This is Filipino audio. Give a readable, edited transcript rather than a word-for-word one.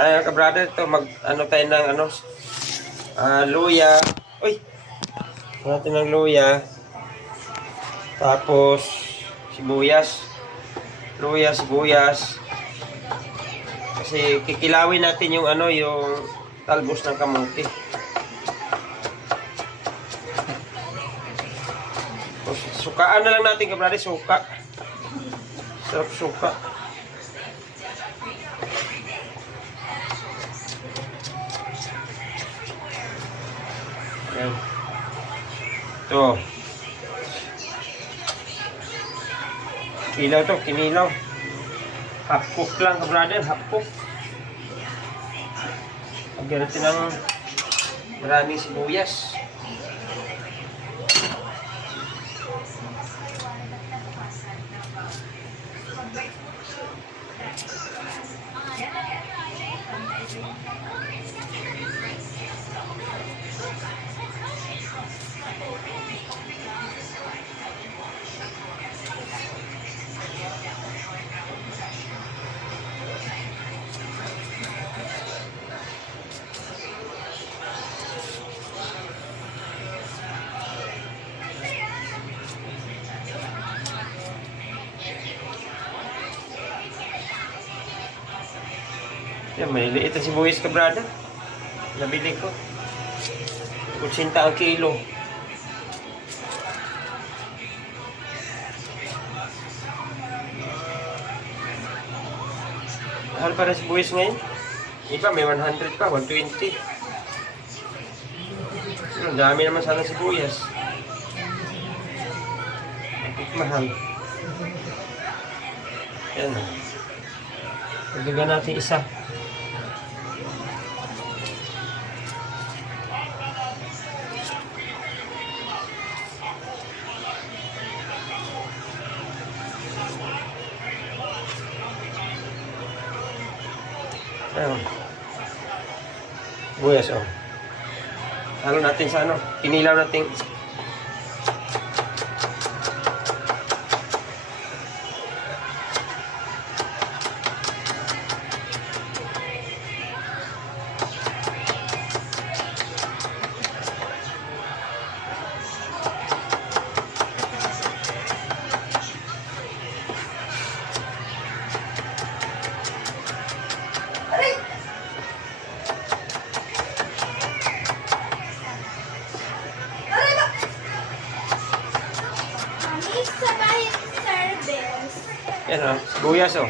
Ay, ka-brother, to ano tayo ng luya. Uy! Natin ng luya. Tapos, sibuyas. Luya, sibuyas. Kasi kikilawin natin yung yung talbos ng kamuti. Sukaan na lang natin, ka-brother, suka. Sarap suka. Ayan. Ito. Kilaw to, kinilaw. Half cook lang, ka-brother, half cook. Lagyan natin ng maraming sibuyas. Yan, may liit na sibuyas, ka-brother. Nabili ko. 80 ang kilo. Mahal pa rin sibuyas ngayon. Iba may 100 pa, 120. Ang dami naman sana sibuyas. Bakit mahal? Yan. Pagdagan natin isa. Ayun. Buyas, oh. Halo natin sa kinilaw natin. Yan, oh. Buyas, oh.